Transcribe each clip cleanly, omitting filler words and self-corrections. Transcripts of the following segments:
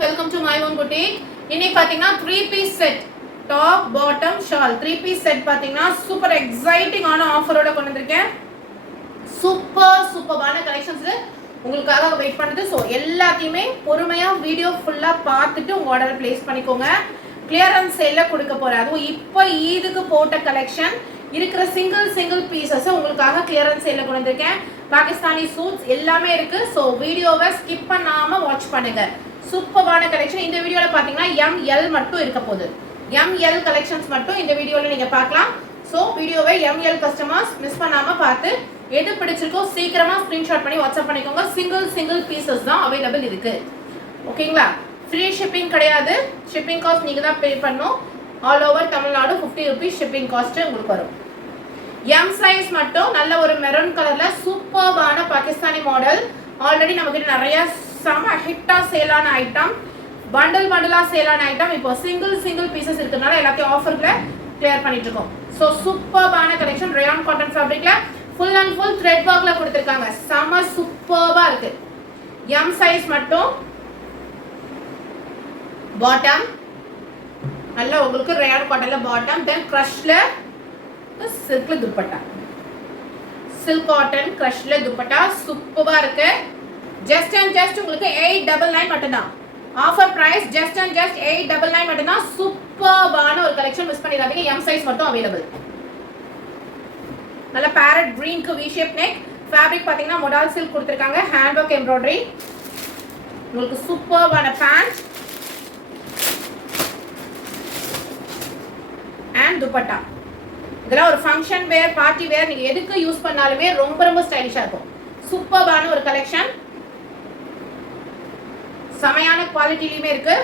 welcome to my own boutique. இன்னைக்கு பாத்தீங்கன்னா 3 piece set top bottom shawl 3 piece set பாத்தீங்கன்னா super exciting ஆன ஆஃபரோட கொண்டு வந்திருக்கேன். சூப்பரான கலெக்ஷன்ஸ் உங்களுக்காக வெயிட் பண்ணுது. ஸோ எல்லாத்தையுமே பொறுமையா வீடியோ ஃபுல்லா பார்த்துட்டு உங்க ஆர்டரை பிளேஸ் பண்ணிக்கோங்க. கிளியரன்ஸ் சேல்ல கொடுக்க போறேன். அதுவும் இப்போ ஈதுக்கு போட்ட கலெக்ஷன் இருக்கிற சிங்கிள் பீசஸ் உங்களுக்காக கிளியரன்ஸ் சேல்ல கொண்டு வந்திருக்கேன். பாகிஸ்தானி சூட்ஸ் எல்லாமே இருக்கு. ஸோ வீடியோவை ஸ்கிப் பண்ணாம வாட்ச் பண்ணுங்க. சூப்பரான கலெக்ஷன் இந்த வீடியோல பாத்தீங்கன்னா ML மட்டும் இருக்க போகுது. ML கலெக்ஷன்ஸ் மட்டும் இந்த வீடியோல நீங்க பார்க்கலாம். ஸோ வீடியோவை ML கஸ்டமர்ஸ் மிஸ் பண்ணாம பார்த்து எது பிடிச்சிருக்கோ சீக்கிரமா ஸ்கிரீன்ஷாட் பண்ணி வாட்ஸ்அப் பண்ணிக்கோங்க. சிங்கிள் பீசஸ் தான் அவைலபிள் இருக்கு. ஓகேங்களா? ஃப்ரீ ஷிப்பிங் கிடையாது. ஷிப்பிங் காஸ்ட் நீங்க தான் பே பண்ணணும். All over Tamil Nadu 50 rupees shipping cost உங்களுக்கு வரும். M சைஸ் மட்டும் நல்ல ஒரு மெரூன் கலர்ல சூப்பரான பாகிஸ்தானி மாடல். ஆல்ரெடி நம்ம கிட்ட நிறைய செம ஹிட்டா சேலான ஐட்டம், பண்டலா சேலான ஐட்டம். இப்போ சிங்கிள் பீசஸ் இருக்கிறதுனால எல்லாத்தையும் ஆஃபர்ல கிளியர் பண்ணிட்டு இருக்கோம். ஸோ சூப்பரான கலெக்ஷன் ரயான் காட்டன் ஃபேப்ரிக்ல ஃபுல் அண்ட் ஃபுல் த்ரெட் ஒர்க்ல கொடுத்துருக்காங்க. செம சூப்பரா இருக்கு. M சைஸ் மட்டும் பாட்டம் நல்ல உங்களுக்கு ரயான் காட்டன்ல பாட்டம், தென் கிரஷ்ல சில்க்ல துப்பட்டா, சில்க் காட்டன் கிரஷ்ல துப்பட்டா சூப்பரா இருக்கு. ஜஸ்ட் உங்களுக்கு 899 மட்டும்தான். ஆஃபர் பிரைஸ் ஜஸ்ட் 899 மட்டும்தான். சூப்பரான ஒரு கலெக்ஷன் மிஸ் பண்ணிடாதீங்க. M சைஸ் மட்டும் அவைலபிள். நல்ல பேரட் கிரீன்க்கு வி ஷேப் நெக். ஃபேப்ரிக் பாத்தீங்கன்னா மொடால் சில்க் கொடுத்திருக்காங்க. Hand work embroidery. உங்களுக்கு சூப்பரான பேண்ட் அண்ட் துப்பட்டா. இதெல்லாம் ஒரு ஃபங்க்ஷன் வேர், பார்ட்டி வேர், நீங்க எதுக்கு யூஸ் பண்ணாலுமே ரொம்ப ஸ்டைலிஷா இருக்கும். சூப்பரான ஒரு கலெக்ஷன். செமையான குவாலிட்டிலயுமே இருக்கு.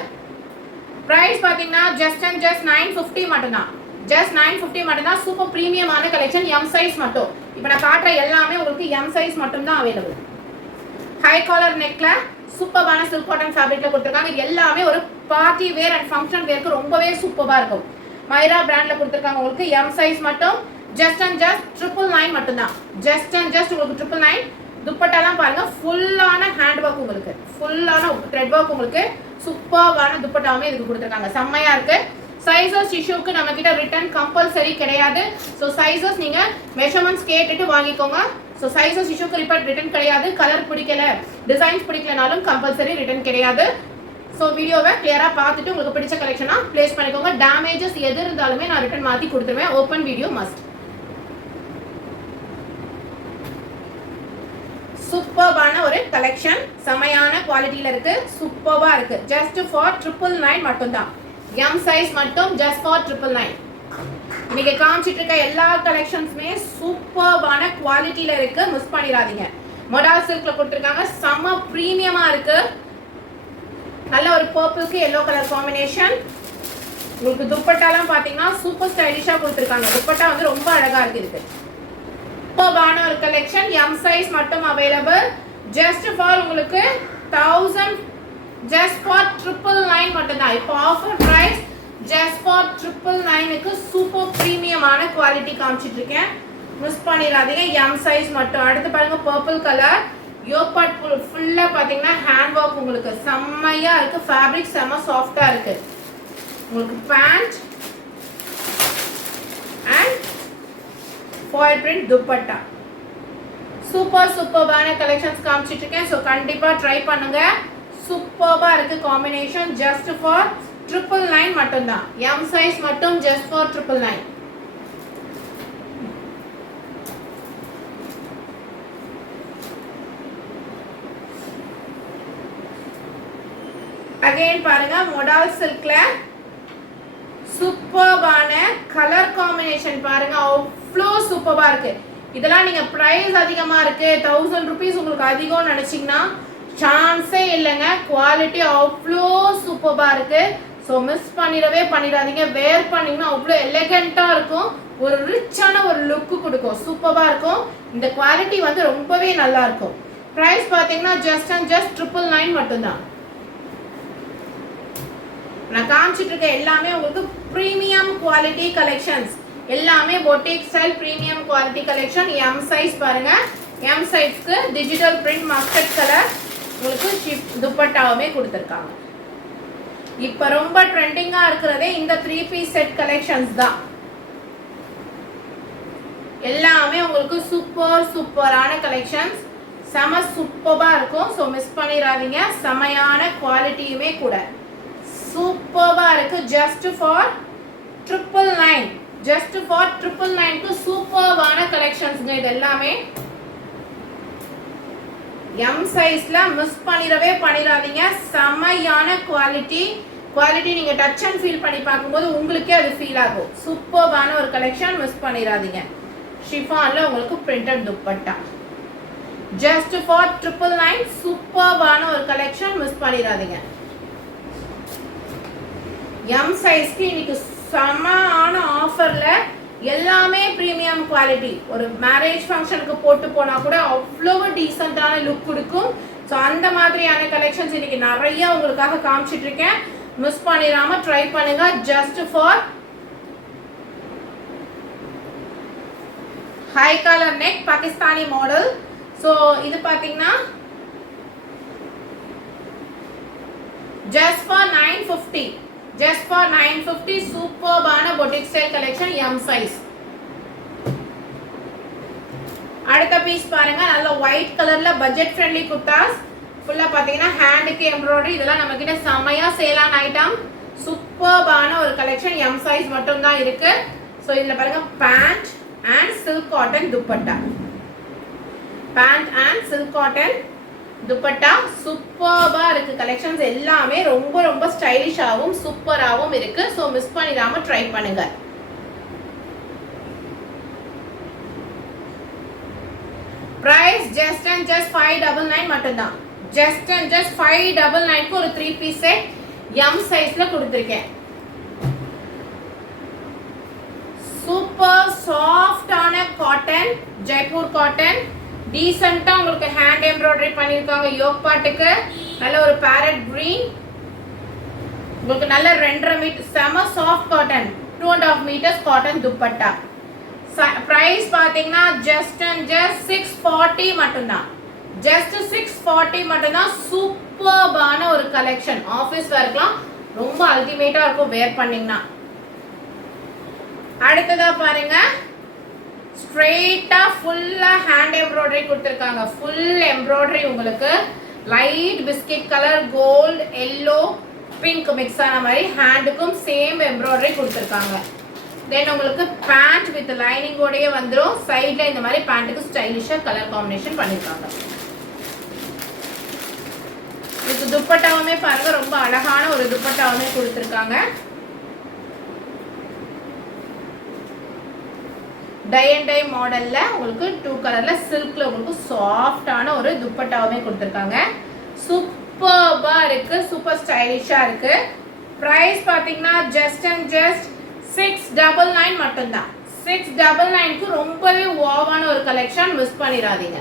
பிரைஸ் பாத்தீங்கன்னா ஜஸ்ட் 950 மட்டும்தான். ஜஸ்ட் 950 மட்டும்தான். சூப்பர் பிரீமியமான கலெக்ஷன். M சைஸ் மட்டும். இப்போ நான் காட்டுற எல்லாமே உங்களுக்கு M சைஸ் மட்டும் தான் அவைலபிள். ஹை காலர் நெக்ல சூப்பரான சில்க் காட்டன் ஃபேப்ரிக்ல கொடுத்திருக்காங்க. எல்லாமே ஒரு பார்ட்டி வேர் அண்ட் ஃபங்க்ஷன் வேருக்கு ரொம்பவே சூப்பரா இருக்கும். மைரா பிராண்ட்ல கொடுத்திருக்காங்க. உங்களுக்கு M சைஸ் மட்டும் ஜஸ்ட் 999 மட்டும்தான். ஜஸ்ட் உங்களுக்கு 999. துப்பட்டாலாம் பாருங்க, ஃபுல்லான ஹேண்ட் ஒர்க், உங்களுக்கு ஃபுல்லான த்ரெட் ஒர்க், உங்களுக்கு சூப்பரான துப்பட்டாவுமே இதுக்கு கொடுத்திருக்காங்க. செம்மையா இருக்கு. சைஸஸ் இஷ்யூக்கு நம்ம கிட்ட ரிட்டர்ன் கம்பல்சரி கிடையாது. ஸோ சைஸஸ் நீங்க மெஷர்மெண்ட்ஸ் கேட்டுட்டு வாங்கிக்கோங்க. ஸோ சைஸஸ் இஷ்யூக்கு ரிட்டர்ன் கிடையாது. கலர் பிடிக்கல, டிசைன்ஸ் பிடிக்கலனாலும் கம்பல்சரி ரிட்டர்ன் கிடையாது. ஸோ வீடியோவை கிளியரா பார்த்துட்டு உங்களுக்கு பிடிச்ச கலெக்ஷனா பிளேஸ் பண்ணிக்கோங்க. டேமேஜஸ் எது இருந்தாலுமே நான் ரிட்டர்ன் மாத்தி கொடுத்துருவேன். Open video must. சூப்பரான ஒரு கலெக்ஷன், செமையான குவாலிட்டியில இருக்கு. சூப்பரா இருக்கு. ஜஸ்ட் ஃபார் 999 மட்டும்தான். M சைஸ் மட்டும் ஜஸ்ட் ஃபார் 999. இன்னைக்கு காமிச்சிட்டு இருக்க எல்லா கலெக்ஷன்ஸுமே சூப்பரான குவாலிட்டியில இருக்கு. மிஸ் பண்ணிடாதீங்க. மொடால் சில்க்ல கொடுத்திருக்காங்க. செம பிரீமியமா இருக்கு. நல்ல ஒரு பர்பிள்க்கு எல்லோ கலர் காம்பினேஷன். உங்களுக்கு துப்பட்டாலாம் பாத்தீங்கன்னா சூப்பர் ஸ்டைலிஷா கொடுத்திருக்காங்க. துப்பட்டா வந்து ரொம்ப அழகா இருக்கு. இதுக்கு சூப்பரான ஒரு கலெக்ஷன். M சைஸ் மட்டும் அவைலபிள். ஜஸ்ட் ஃபார் உங்களுக்கு 1000, ஜஸ்ட் ஃபார் 999 மட்டும்தான். இப்போ ஆஃபர் பிரைஸ் ஜஸ்ட் ஃபார் 999க்கு சூப்பர் பிரீமியமான குவாலிட்டி காமிச்சிட்டு இருக்கேன். மிஸ் பண்ணிடாதீங்க. M சைஸ் மட்டும். அடுத்து பாருங்க பர்பிள் கலர் யோபாட் ஃபுல்லா பாத்தீங்கன்னா ஹேண்ட் ஒர்க், உங்களுக்கு செம்மையா இருக்கு. ஃபேப்ரிக் செம்ம சாஃப்டா இருக்கு. உங்களுக்கு பேண்ட் அண்ட் ஃபாயில் பிரிண்ட் துப்பட்டா. சூப்பரான கலெக்ஷன்ஸ் காமிச்சிட்டு இருக்கேன். ஸோ கண்டிப்பா ட்ரை பண்ணுங்க. சூப்பரா இருக்கு காம்பினேஷன். ஜஸ்ட் ஃபார் 999 மட்டும்தான். M சைஸ் மட்டும் ஜஸ்ட் ஃபார் 999. அகைன் பாருங்க மொடால் சில்க்ல சூப்பரான கலர் காம்பினேஷன் பாருங்க. அவ்வளோ சூப்பரா இருக்கு. இதெல்லாம் நீங்க பிரைஸ் அதிகமா இருக்கு, 1000 ரூபீஸ் உங்களுக்கு அதிகம் நினைச்சீங்கன்னா சான்ஸே இல்லைங்க. குவாலிட்டி அவ்வளோ சூப்பரா இருக்கு. ஸோ மிஸ் பண்ணிடாதீங்க. வேர் பண்ணீங்கன்னா அவ்வளோ எலிகண்டா இருக்கும். ஒரு ரிச்சான ஒரு லுக்கு கொடுக்கும். சூப்பரா இருக்கும். இந்த குவாலிட்டி வந்து ரொம்பவே நல்லா இருக்கும். பிரைஸ் பாத்தீங்கன்னா ஜஸ்ட் 999 மட்டும்தான். நான் காமிச்சிட்டு இருக்க எல்லாமே உங்களுக்கு பிரீமியம் குவாலிட்டி கலெக்ஷன்ஸ். எல்லாமே boutique style premium quality collection. M size பாருங்க. M சைஸ்க்கு டிஜிட்டல் பிரிண்ட் மஸ்டர்ட் கலர் உங்களுக்கு துப்பட்டாவுமே கொடுத்திருக்காங்க. இப்ப ரொம்ப ட்ரெண்டிங்கா இருக்கிறதே இந்த 3 பீஸ் செட் கலெக்ஷன்ஸ் தான். எல்லாமே உங்களுக்கு சூப்பரான கலெக்ஷன்ஸ், செம சூப்பரா இருக்கும். ஸோ மிஸ் பண்ணிடாதீங்க. செமையான குவாலிட்டியுமே கூட சூப்பரா இருக்கு. ஜஸ்ட் ஃபார் 999, ஜஸ்ட் ஃபார் 999க்கு சூப்பரான கலெக்ஷன்ஸ்ங்க. இது எல்லாமே எம் சைஸ்ல மிஸ் பண்ணிடாதீங்க. செமையான குவாலிட்டி நீங்க டச் அண்ட் ஃபீல் பண்ணி பார்க்கும்போது உங்களுக்கே அது ஃபீல் ஆகும். சூப்பரான ஒரு கலெக்ஷன், மிஸ் பண்ணிடாதீங்க. ஷிஃபான்ல உங்களுக்கு பிரிண்டட் துப்பட்டா ஜஸ்ட் ஃபார் 999, சூப்பரான ஒரு கலெக்ஷன், மிஸ் பண்ணிடாதீங்க. எம் சைஸ்க்கு இன்னைக்கு செமையான ஆஃபர்ல எல்லாமே பிரீமியம் குவாலிட்டி. ஒரு மேரேஜ் ஃபங்க்ஷனுக்கு போட்டு போனா கூட அவ்வளவு டீசென்ட்டான லுக் கொடுக்கும். ஸோ அந்த மாதிரியான கலெக்ஷன்ஸ் இன்னைக்கு நிறைய உங்களுக்காக காமிச்சிட்டு இருக்கேன். மிஸ் பண்ணிடாம ட்ரை பண்ணுங்க. Just for high colour neck Pakistani model. So இது பார்த்தீங்கன்னா ஜஸ்ட் ஃபார் 950, just for 950, சூப்பர்பான boutique style collection, M size. அடுத்த பீஸ் பாருங்க, நல்ல ஒயிட் கலர்ல பட்ஜெட் ஃப்ரெண்ட்லி குர்தாஸ். ஃபுல்லா பாத்தீங்கன்னா ஹேண்டுக்கு எம்ப்ராய்டரி. இதெல்லாம் நம்ம கிட்ட செமையா சேலான ஐட்டம். சூப்பர்பான ஒரு கலெக்ஷன், M size மட்டும் தான் இருக்கு. சோ இதுல பாருங்க பேண்ட் அண்ட் silk cotton துப்பட்டா. பேண்ட் அண்ட் silk cotton துப்பட்டா சூப்பர்பா இருக்கு. கலெக்ஷன்ஸ் எல்லாமே ரொம்ப ஸ்டைலிஷாவும் சூப்பராகவும் இருக்கு. ஸோ மிஸ் பண்ணிடாம ட்ரை பண்ணுங்க. பிரைஸ் ஜஸ்ட் அண்ட் ஜஸ்ட் 599 மட்டும்தான். ஜஸ்ட் அண்ட் ஜஸ்ட் 599க்கு ஒரு 3 பீஸ் செட் எம் சைஸ்ல கொடுத்துருக்கேன். சூப்பர் சாஃப்டான காட்டன், ஜெய்ப்பூர் காட்டன். டீசெண்டா உங்களுக்கு ஹேண்ட் எம்ப்ராய்டரி பண்ணிருக்காங்க. யோக் பார்ட்டுக்கு நல்ல ஒரு பேரட் கிரீன், உங்களுக்கு நல்ல 2.5 மீட்டர் செம சாஃப்ட் காட்டன், 2.5 மீட்டர்ஸ் காட்டன் துப்பட்டா. பிரைஸ் பாத்தீங்கன்னா ஜஸ்ட் அண்ட் ஜஸ்ட் 640 மட்டும்தான். ஜஸ்ட் 640 மட்டும்தான். சூப்பர்பான ஒரு கலெக்ஷன், ஆஃபீஸ் வேர்க்கெல்லாம் ரொம்ப அல்டிமேட்டா இருக்கும் வேர் பண்ணீங்கன்னா. அடுத்ததா பாருங்க, ஸ்ட்ரெயிட்டா ஃபுல்லா ஹேண்ட் எம்ப்ராய்டரி கொடுத்திருக்காங்க. ஃபுல் எம்ப்ராய்டரி உங்களுக்கு light biscuit colour, gold, yellow, pink mix ஆன மாதிரி ஹேண்டுக்கும் சேம் எம்ப்ராய்டரி கொடுத்திருக்காங்க. தென் உங்களுக்கு பேண்ட் வித் லைனிங்கோடயே வந்துடும். சைட்ல இந்த மாதிரி பேண்ட்டுக்கு ஸ்டைலிஷா கலர் காம்பினேஷன் பண்ணிருக்காங்க. இது துப்பட்டாவுமே பாருங்க, ரொம்ப அழகான ஒரு துப்பட்டாவுமே கொடுத்திருக்காங்க. டை அண்ட் டை மாடல்ல உங்களுக்கு 2 கலர்ல சில்க்ல உங்களுக்கு சாஃப்டான ஒரு துப்பட்டாவுமே கொடுத்திருக்காங்க. சூப்பர்பா இருக்கு, சூப்பர் ஸ்டைலிஷா இருக்கு. பிரைஸ் பாத்தீங்கன்னா ஜஸ்ட் அண்ட் ஜஸ்ட் 699 மட்டும்தான். 699க்கு ரொம்பவே வாவான ஒரு கலெக்ஷன், மிஸ் பண்ணிடாதீங்க.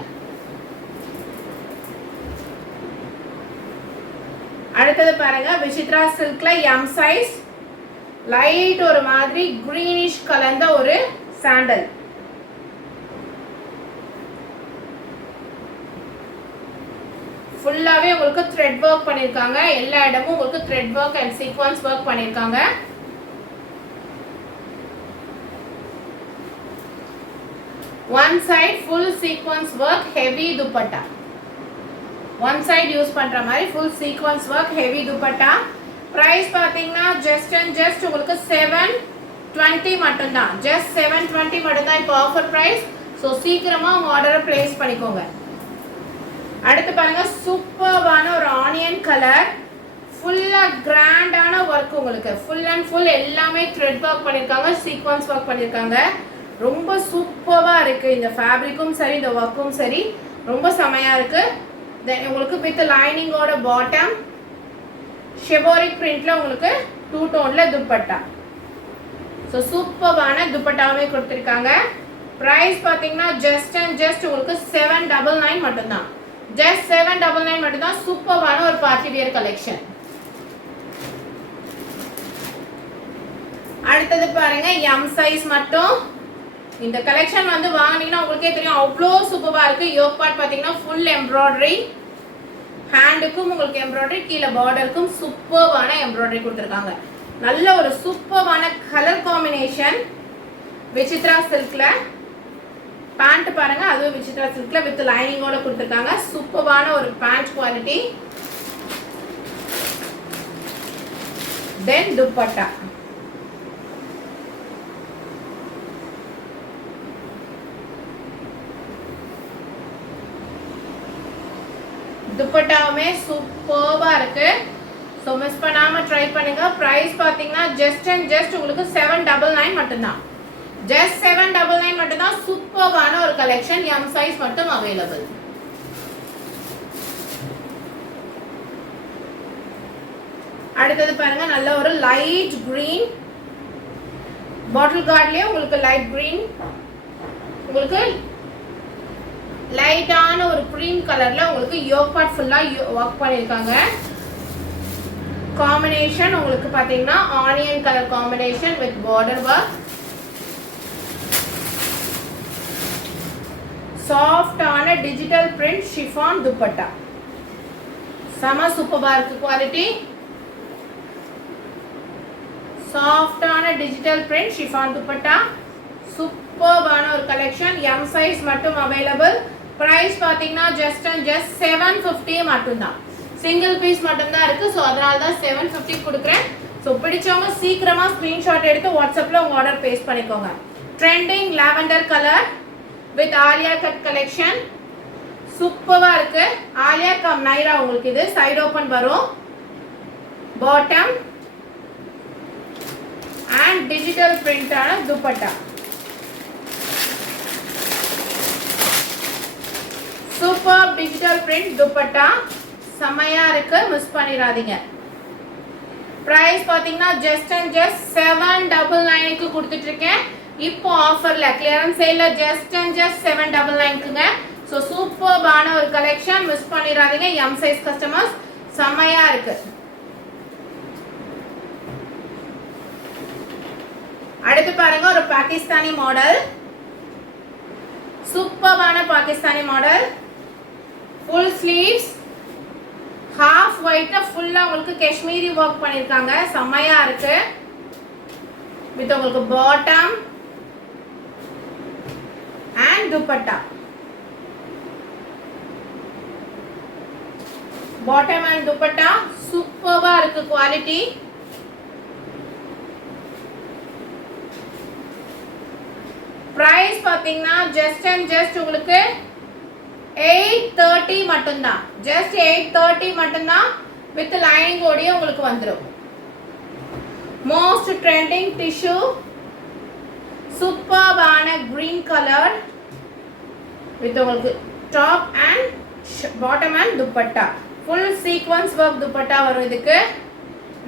அடுத்தது பாருங்க, விசித்ரா சில்க்ல எம் சைஸ் லைட் ஒரு மாதிரி கிரீனிஷ் கலந்த ஒரு சாண்டல். ஃபுல்லாவே உங்களுக்கு த்ரெட் வர்க் பண்ணிருக்காங்க. எல்லா இடமும் உங்களுக்கு thread work and sequence work பண்ணிருக்காங்க. One side full sequence work, heavy துப்பட்டா. ஒன் சைடு யூஸ் பண்ற மாதிரி ஃபுல் சீக்வென்ஸ் வர்க், ஹெவி துப்பட்டா. பிரைஸ் பாத்தீங்கன்னா ஜஸ்ட் அண்ட் ஜஸ்ட் உங்களுக்கு 720 மட்டும்தான். ஜஸ்ட் 720 மட்டும்தான் இப்போ ஆஃபர் பிரைஸ். ஸோ சீக்கிரமா உங்க ஆர்டரை பிளேஸ் பண்ணிக்கோங்க. அடுத்து பாருங்க, சூப்பர்வான ஒரு ஆனியன் கலர், ஃபுல்லா கிராண்டான ஒர்க். உங்களுக்கு ஃபுல் அண்ட் ஃபுல் எல்லாமே த்ரெட் ஒர்க் பண்ணிருக்காங்க, சீக்வென்ஸ் ஒர்க் பண்ணிருக்காங்க. ரொம்ப சூப்பரா இருக்கு. இந்த ஃபேப்ரிக்கும் சரி, இந்த ஒர்க்கும் சரி, ரொம்ப செமையா இருக்கு. தென் உங்களுக்கு வித் லைனிங்கோட பாட்டம் ஷெபோரிக் பிரிண்ட்ல உங்களுக்கு 2 டோன்ல துப்பட்டா. ஸோ சூப்பர்வான துப்பட்டாவே கொடுத்துருக்காங்க. பிரைஸ் பார்த்தீங்கன்னா ஜஸ்ட் அண்ட் ஜஸ்ட் உங்களுக்கு 799 மட்டும்தான். ஜஸ்ட் 799 மட்டும்தான். சூப்பர்வான ஒரு பார்ட்டி வியர் கலெக்ஷன். அடுத்தது பாருங்க, எம் சைஸ் மட்டும். இந்த கலெக்ஷன் வந்து வாங்கினீங்கன்னா உங்களுக்கே தெரியும், அவ்வளோ சூப்பராக இருக்கு. யோக் பார்ட் பார்த்தீங்கன்னா ஃபுல் எம்ப்ராய்டரி, ஹேண்டுக்கும் உங்களுக்கு எம்ப்ராய்டரி, கீழே பார்டருக்கும் சூப்பர்வான எம்ப்ராய்டரி கொடுத்துருக்காங்க. நல்ல ஒரு சூப்பர்வான கலர் காம்பினேஷன். விசித்ரா சில்க்ல பேண்ட் பாருங்க, அதுவும் விசித்ரா சில்க்ல வித் லைனிங்கோட கொடுத்துருக்காங்க. சூப்பர்வான ஒரு பேண்ட் குவாலிட்டி. தென் துப்பட்டா. துப்பட்டாவுமே சூப்பர்வா இருக்கு. ஸோ மிஸ் பண்ணாம ட்ரை பண்ணுங்க. ப்ரைஸ் பார்த்தீங்கன்னா ஜஸ்ட் அண்ட் ஜஸ்ட் உங்களுக்கு 799 மட்டும்தான். ஜஸ்ட் 799 மட்டும்தான். சூப்பர்வான ஒரு கலெக்ஷன். எம் சைஸ் மட்டும் அவைலபிள். அடுத்தது பாருங்க, நல்ல ஒரு லைட் கிரீன் பாட்டில் கார்ட்லயே உங்களுக்கு லைட் கிரீன், உங்களுக்கு லைட்டான ஒரு கிரீம் கலர்ல உங்களுக்கு யோக் பார்ட் ஃபுல்லா ஒர்க் பண்ணிருக்காங்க. காம்பினேஷன் உங்களுக்கு பாத்தீங்கன்னா onion colour combination with border work. சாஃப்டான டிஜிட்டல் பிரிண்ட் ஷிஃபான் துப்பட்டா. செம சூப்பரா இருக்கு குவாலிட்டி. சாஃப்டான டிஜிட்டல் பிரிண்ட் ஷிஃபான் துப்பட்டா. சூப்பர்வான ஒரு கலெக்ஷன். எம் சைஸ் மட்டும் அவைலபிள். பிரைஸ் பாத்தீங்கன்னா ஜஸ்ட் அண்ட் ஜஸ்ட் 750 மட்டும்தான். சிங்கிள் பீஸ் மட்டும்தான் இருக்கு. ஸோ அதனால தான் 750 கொடுக்குறேன். ஸோ பிடிச்சவங்க சீக்கிரமா ஸ்கிரீன்ஷாட் எடுத்து வாட்ஸ்அப்ல உங்க ஆர்டர் பேஸ் பண்ணிக்கோங்க. Trending lavender colour with Alia cut collection. சூப்பரா இருக்கு. ஆலியா கம் நைரா உங்களுக்கு இது சைடு ஓபன் வரும். பாட்டம் அண்ட் டிஜிட்டல் பிரிண்டான துப்பட்டா. சூப்பர் டிஜிட்டல் பிரிண்ட் துப்பட்டா செமையா இருக்கு. மிஸ் பண்ணிடாதீங்க. பிரைஸ் பாத்தீங்கன்னா ஜஸ்ட் அண்ட் ஜஸ்ட் 799க்கு கொடுத்துட்டு இருக்கேன். இப்போ ஆஃபர்ல கிளியரன்ஸ் சேல்ல ஜஸ்ட் அண்ட் ஜஸ்ட் 799க்குங்க. ஸோ சூப்பர்பான ஒரு கலெக்ஷன். மிஸ் பண்ணிடாதீங்க. எம் சைஸ் கஸ்டமர்ஸ் செமையா இருக்கு. அடுத்து பாருங்க, ஒரு பாகிஸ்தானி மாடல். சூப்பர்பான Pakistani model. Full sleeves, half white, ஃபுல்லா உங்களுக்கு காஷ்மீரி ஒர்க் பண்ணிருக்காங்க. செமையா இருக்கு. வித் உங்களுக்கு பாட்டம் அண்ட் துப்பட்டா. பாட்டம் அண்ட் துப்பட்டா சூப்பர்வா இருக்கு குவாலிட்டி. பிரைஸ் பாத்தீங்கன்னா ஜஸ்ட் அண்ட் ஜஸ்ட் உங்களுக்கு 830 மட்டும்தான். ஜஸ்ட் 830 மட்டும்தான். வித் லைனிங் ஓடியே உங்களுக்கு வந்துடும். மோஸ்ட் ட்ரெண்டிங் டிஷ்யூ சூப்பர்பான கிரீன் கலர் வித் உங்களுக்கு டாப் அண்ட் பாட்டம் அண்ட் துப்பட்டா. ஃபுல் சீக்வன்ஸ் ஒர்க் துப்பட்டா வரும். இதுக்கு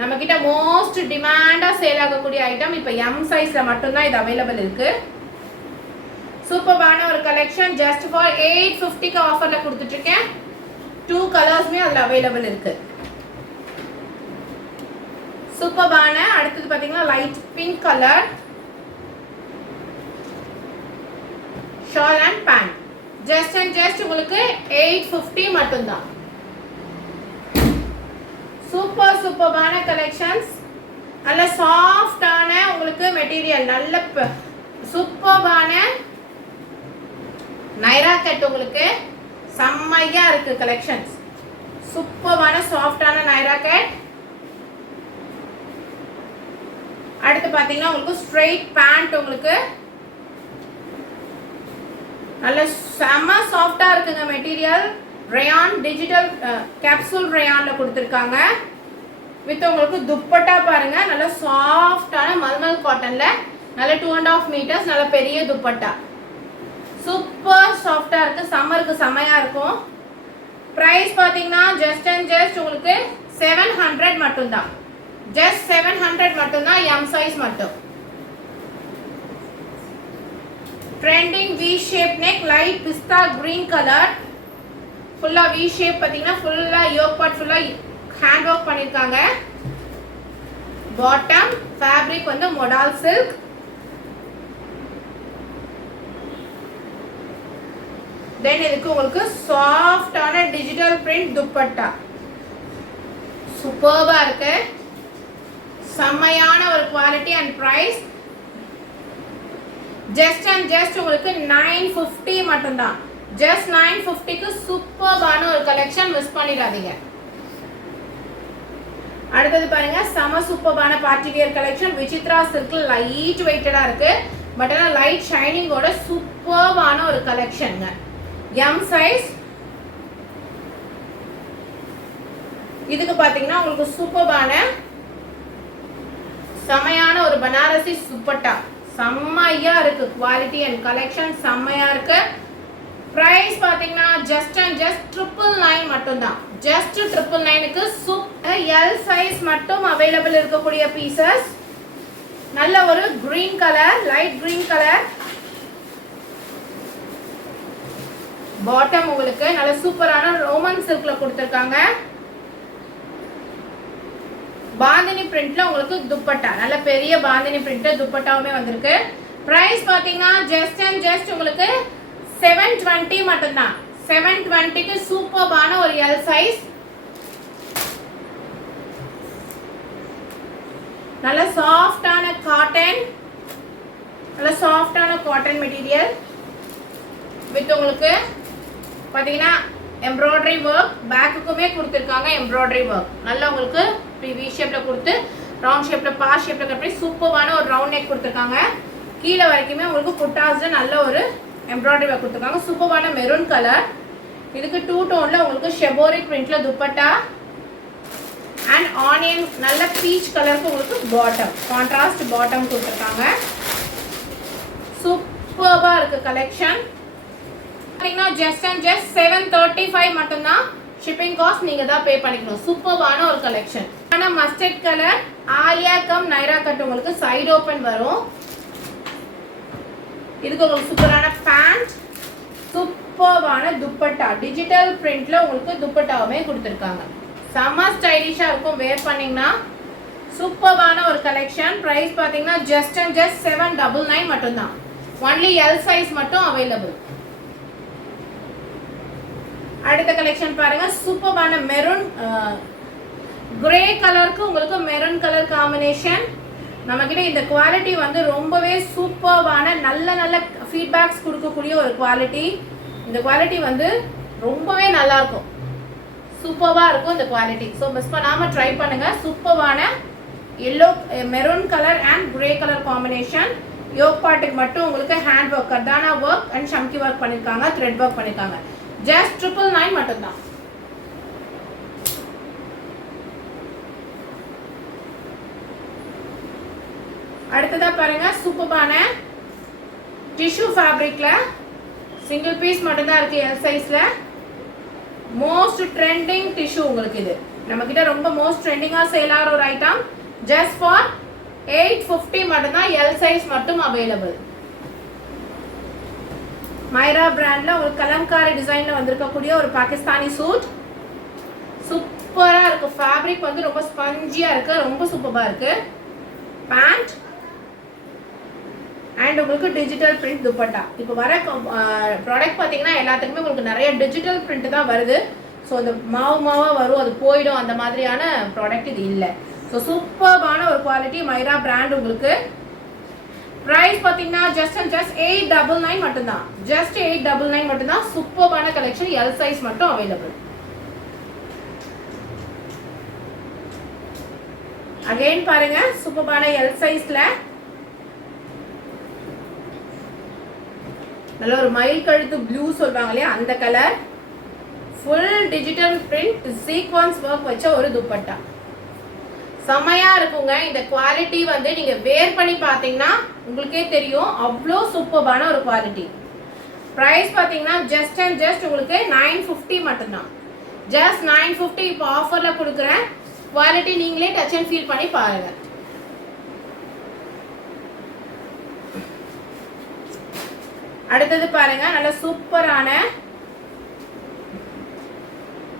நம்ம கிட்ட மோஸ்ட் டிமாண்டா சேல் ஆகக்கூடிய ஐட்டம். இப்போ எம் சைஸ்ல மட்டும்தான் இது அவைலபிள் இருக்கு. சூப்பர்பான ஒரு கலெக்ஷன். ஜஸ்ட் ஃபார் 850க்கு ஆஃபர்ல கொடுத்துட்டு இருக்கேன். 2 கலர்ஸ்மே அதுல அவைலபிள் இருக்கு. சூப்பர்பான. அடுத்தது பாத்தீங்கன்னா light pink colour shawl and pant. Just and just உங்களுக்கு 850 மட்டும்தான். சூப்பர்பான கலெக்ஷன்ஸ். நல்ல சாஃப்டான உங்களுக்கு மெட்டீரியல். நல்ல சூப்பர்பான நைரா கட் உங்களுக்கு செம்மையா இருக்கு கலெக்ஷன்ஸ். சூப்பர்வான சாஃப்டான நைரா கட். அடுத்து பாத்தீங்கன்னா உங்களுக்கு ஸ்ட்ரெயிட் பேண்ட். உங்களுக்கு நல்ல செம்ம சாஃப்டா இருக்குங்க மெட்டீரியல். ரயான் டிஜிட்டல் கேப்சூல் ரயான்ல கொடுத்துருக்காங்க. வித் உங்களுக்கு துப்பட்டா பாருங்க, நல்ல சாஃப்டான மல்மல் காட்டன்ல நல்ல 2.5 மீட்டர்ஸ் நல்ல பெரிய துப்பட்டா. சூப்பர் சாஃப்டா இருக்கு. சம்மருக்கு செமையா இருக்கும். பிரைஸ் பாத்தீங்கன்னா ஜஸ்ட் அண்ட் ஜஸ்ட் உங்களுக்கு 700 மட்டும்தான். ஜஸ்ட் 700 மட்டும்தான். எம் சைஸ் மட்டும். Trending V shape neck light pista green colour. ஃபுல்லா வி ஷேப் பாத்தீங்கன்னா ஃபுல்லா யோக் பார்ட் ஃபுல்லா ஹேண்ட் ஒர்க் பண்ணிருக்காங்க. பாட்டம் ஃபேப்ரிக் வந்து மொடால் சில்க். தென் இதுக்கு உங்களுக்கு சாஃப்டான டிஜிட்டல் பிரிண்ட் துப்பட்டா சூப்பர்பா இருக்கு. செம்மையான ஒரு quality and price just and just உங்களுக்கு 950 மட்டும்தான். ஜஸ்ட் 950க்கு சூப்பர்பான ஒரு கலெக்ஷன், மிஸ் பண்ணிடாதீங்க. அடுத்தது பாருங்க, செம சூப்பர்பான party wear collection. Vichitra silk light வெயிட்டடா இருக்கு, பட் ஆனால் லைட் ஷைனிங்கோட சூப்பர்பான ஒரு கலெக்ஷனுங்க. M size. இதுக்கு பாத்தீங்கன்னா உங்களுக்கு சூப்பர்பான செமையான ஒரு பனாரசி துப்பட்டா செம்மையா இருக்கு. குவாலிட்டி அண்ட் கலெக்ஷன் செம்மையா இருக்கு. பிரைஸ் பாத்தீங்கன்னா ஜஸ்ட் அண்ட் ஜஸ்ட் 999 மட்டும்தான். ஜஸ்ட் 999க்கு சூப்பர் எல் சைஸ் மட்டும் அவைலபிள் இருக்கக்கூடிய பீசஸ். நல்ல ஒரு green colour, light green colour. Bottom உங்களுக்கு நல்ல சூப்பரான ரோமன் சில்க்ல கொடுத்திருக்காங்க. பாந்தினி பிரிண்ட்ல உங்களுக்கு துப்பட்டா, நல்ல பெரிய பாந்தினி பிரிண்ட்ல துப்பட்டாவுமே வந்திருக்கு. பிரைஸ் பாத்தீங்கன்னா ஜஸ்ட் அண்ட் ஜஸ்ட் உங்களுக்கு 720 மட்டும்தான். 720க்கு சூப்பர்பான ஒரு எல் சைஸ். நல்ல சாஃப்டான காட்டன், நல்ல சாஃப்டான காட்டன் மெட்டீரியல் வித் உங்களுக்கு பாத்தீங்கன்னா எம்ப்ராய்டரி ஒர்க். பேக்குக்குமே கொடுத்துருக்காங்க எம்ப்ராய்டரி ஒர்க். நல்லா உங்களுக்கு வி ஷேப்ல கொடுத்து ரவுண்ட் ஷேப்ல பாஸ் ஷேப்ல கட் பண்ணி சூப்பரான ஒரு ரவுண்ட் நெக் கொடுத்துருக்காங்க. கீழே வரைக்குமே உங்களுக்கு புட்டாஸ்ல நல்ல ஒரு எம்ப்ராய்டரி ஒர்க் கொடுத்துருக்காங்க. சூப்பரான மெரூன் கலர். இதுக்கு 2 டோன்ல உங்களுக்கு ஷெபோரி பிரிண்ட்ல துப்பட்டா அண்ட் ஆனியன் நல்ல பீச் கலருக்கு உங்களுக்கு பாட்டம், கான்ட்ராஸ்ட் பாட்டம் கொடுத்துருக்காங்க. சூப்பர்பா இருக்கு கலெக்ஷன். ஜஸ்ட் அண்ட் ஜஸ்ட் 735 மட்டும்தான். ஷிப்பிங் காஸ்ட் நீங்க தான் பே பண்ணிக்கணும். சூப்பர்பான ஒரு கலெக்ஷன். ஆனா mustard colour Alia cum Naira cut உங்களுக்கு சைடு ஓபன் வரும். இதுக்கு உங்களுக்கு சூப்பரான பேண்ட், சூப்பர்பான துப்பட்டா, டிஜிட்டல் பிரிண்ட்ல உங்களுக்கு துப்பட்டாவுமே கொடுத்துருக்காங்க. செம்ம ஸ்டைலிஷா இருக்கும். வேர் பண்ணீங்கன்னா சூப்பர்பான ஒரு கலெக்ஷன். பிரைஸ் பாத்தீங்கன்னா ஜஸ்ட் அண்ட் ஜஸ்ட் 799 மட்டும்தான். ஒன்லி எல் சைஸ் மட்டும் அவைலபிள். அடுத்த கலெக்ஷன் பாருங்க, சூப்பரான மெரூன் கிரே கலருக்கு உங்களுக்கு மெரூன் கலர் காம்பினேஷன். நம்ம கிட்ட இந்த குவாலிட்டி வந்து ரொம்பவே சூப்பரான நல்ல நல்ல ஃபீட்பேக்ஸ் கொடுக்கக்கூடிய ஒரு குவாலிட்டி. இந்த குவாலிட்டி வந்து ரொம்பவே நல்லா இருக்கும், சூப்பரா இருக்கும் இந்த குவாலிட்டி. ஸோ மிஸ் பண்ணாம ட்ரை பண்ணுங்க. சூப்பரான yellow maroon colour and grey colour combination. Yoke பார்ட்டுக்கு மட்டும் உங்களுக்கு hand work, kardana work and chamki work பண்ணிருக்காங்க, த்ரெட் ஒர்க் பண்ணிருக்காங்க. ஜஸ்ட் 999 மட்டும்தான். அடுத்ததா பாருங்க, சூப்பரான டிஷ்யூ ஃபேப்ரிக்ல சிங்கிள் பீஸ் மட்டும்தான் இருக்கு எல் சைஸ்ல. மோஸ்ட் ட்ரெண்டிங் டிஷ்யூ உங்களுக்கு இது. நம்ம கிட்ட ரொம்ப மோஸ்ட் ட்ரெண்டிங்கா சேல் ஆகிற ஒரு ஐட்டம். ஜஸ்ட் ஃபார் 850 மட்டும்தான். எல் சைஸ் மட்டும் அவைலபிள். மைரா பிராண்ட்ல ஒரு கலம்காரி டிசைன்ல வந்திருக்கக்கூடிய ஒரு பாகிஸ்தானி சூட். சூப்பரா இருக்கு. ஃபேப்ரிக் வந்து ரொம்ப ஸ்பஞ்சியா இருக்கு, ரொம்ப சூப்பரா இருக்கு. பேண்ட் அண்ட் உங்களுக்கு டிஜிட்டல் பிரிண்ட் துப்பட்டா. இப்போ வர ப்ராடக்ட் பார்த்தீங்கன்னா எல்லாத்துக்குமே உங்களுக்கு நிறைய டிஜிட்டல் பிரிண்ட் தான் வருது. ஸோ அந்த மாவா வரும், அது போயிடும், அந்த மாதிரியான ப்ராடக்ட் இது இல்லை. ஸோ சூப்பரான ஒரு குவாலிட்டி மைரா பிராண்ட் உங்களுக்கு. பிரைஸ் பார்த்தீங்கன்னா ஜஸ்ட் அண்ட் ஜஸ்ட் 899 மட்டும்தான். ஜஸ்ட் 899 மட்டும்தான். சூப்பரான கலெக்ஷன். எல் சைஸ் மட்டும் அவைலபிள். அகைன் பாருங்க, சூப்பரான எல் சைஸ்ல நல்ல ஒரு மயில் கழுத்து ப்ளூ சொல்வாங்க இல்லையா, அந்த colour. Full digital print sequence work வச்ச ஒரு துப்பட்டா. செமையா இருக்குங்க. இந்த குவாலிட்டி வந்து நீங்க வேர் பண்ணி பார்த்தீங்கன்னா உங்களுக்கே தெரியும், அவ்வளோ சூப்பரான ஒரு குவாலிட்டி. பிரைஸ் பார்த்தீங்கன்னா ஜஸ்ட் அண்ட் ஜஸ்ட் உங்களுக்கு 950 மட்டும்தான். ஜஸ்ட் 950 இப்போ ஆஃபர்ல கொடுக்குறேன். குவாலிட்டி நீங்களே டச் அண்ட் ஃபீல் பண்ணி பாருங்க. அடுத்தது பாருங்க, நல்ல சூப்பரான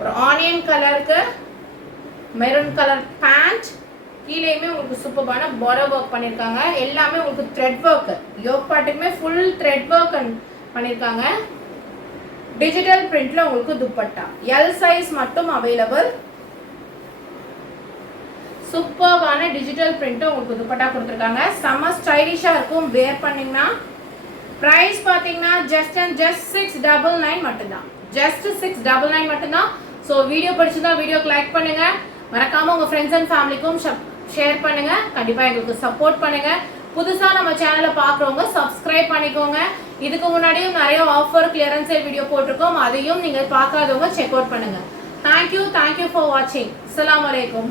ஒரு ஆனியன் கலருக்கு மெரூன் கலர் பேண்ட். கீழேயுமே உங்களுக்கு சூப்பரான பார்டர் ஒர்க் பண்ணியிருக்காங்க. எல்லாமே உங்களுக்கு த்ரெட் ஒர்க். யோக் பார்ட்டுக்குமே ஃபுல் த்ரெட் ஒர்க் பண்ணியிருக்காங்க. டிஜிட்டல் பிரிண்ட்ல உங்களுக்கு துப்பட்டா எல் சைஸ் மட்டும் அவைலபிள். சூப்பர்வான டிஜிட்டல் பிரிண்ட் உங்களுக்கு துப்பட்டா கொடுத்துருக்காங்க. செம்ம ஸ்டைலிஷா இருக்கும். வேர் பண்ணீங்கன்னா பிரைஸ் பாத்தீங்கன்னா ஜஸ்ட் 699 மட்டும்தான். ஜஸ்ட் 699 மட்டும்தான். ஸோ வீடியோ பிடிச்சிருந்தா வீடியோக்கு லைக் பண்ணுங்க. மறக்காம உங்க ஃப்ரெண்ட்ஸ் அண்ட் ஃபேமிலிக்கும் ஷேர் பண்ணுங்க. கண்டிப்பா எங்களுக்கு சப்போர்ட் பண்ணுங்க. புதுசா நம்ம சேனலை பார்க்குறவங்க சப்ஸ்கிரைப் பண்ணிக்கோங்க. இதுக்கு முன்னாடியும் நிறைய ஆஃபர் கிளியரன்ஸ் சேல் வீடியோ போட்டிருக்கோம். அதையும் நீங்க பார்க்காதவங்க செக் அவுட் பண்ணுங்க. தேங்க்யூ ஃபார் வாட்சிங். அஸ்ஸலாமு அலைக்கும்.